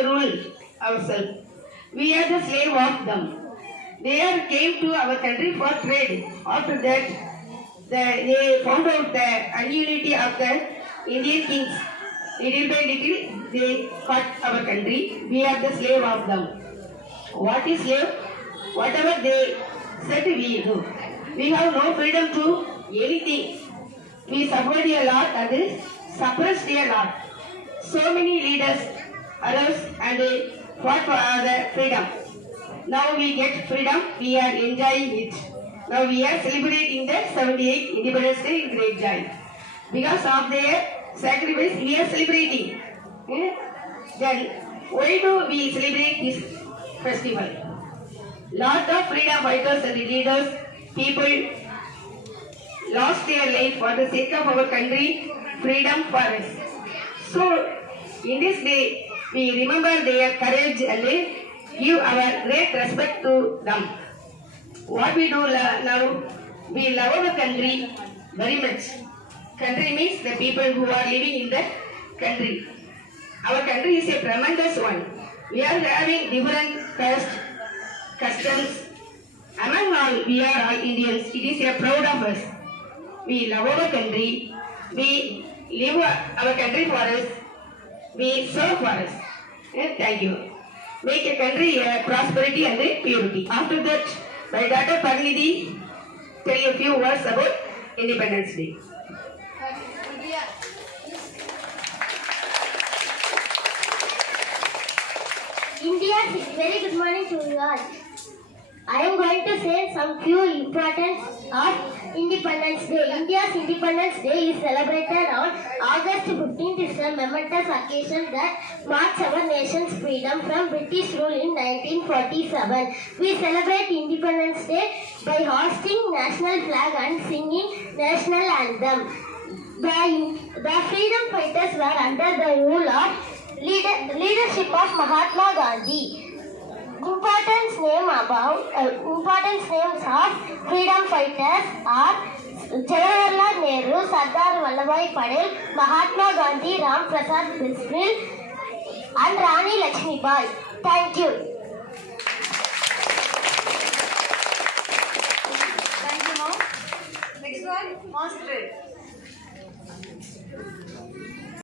rule ourselves. We are the slave of them. They are came to our country for trade. After that, they found out the unity of the Indian kings. Little by little, they cut our country. We are the slave of them. What is slave? Whatever they said, we do. We have no freedom to anything. We suffered a lot and suppressed a lot. So many leaders arose and fought for the freedom. Now we get freedom, we are enjoying it. Now we are celebrating the 78th Independence Day in great joy. Because of their sacrifice, we are celebrating. Then, why do we celebrate this festival? Lot of freedom fighters and leaders, people lost their life for the sake of our country, freedom for us. So, in this day, we remember their courage and give our great respect to them. What we do now, we love our country very much. Country means the people who are living in the country. Our country is a tremendous one. We are having different customs. Among all, we are all Indians. It is a proud of us. We love our country. We live our country for us. We serve for us. Thank you. Make a country prosperity and purity. After that, my daughter Parnidhi tell you a few words about Independence Day. India, very good morning to you all. I am going to say some few importance of Independence Day. India's Independence Day is celebrated on August 15th. It is a momentous occasion that marks our nation's freedom from British rule in 1947. We celebrate Independence Day by hoisting national flag and singing national anthem. The freedom fighters were under the rule of leadership of Mahatma Gandhi. Importance names of freedom fighters are Jawaharlal Nehru, Sardar Vallabhbhai Patel, Mahatma Gandhi, Ram Prasad Bismil, and Rani Lakshmibai. Thank you. Thank you, Mom. Next one, Master.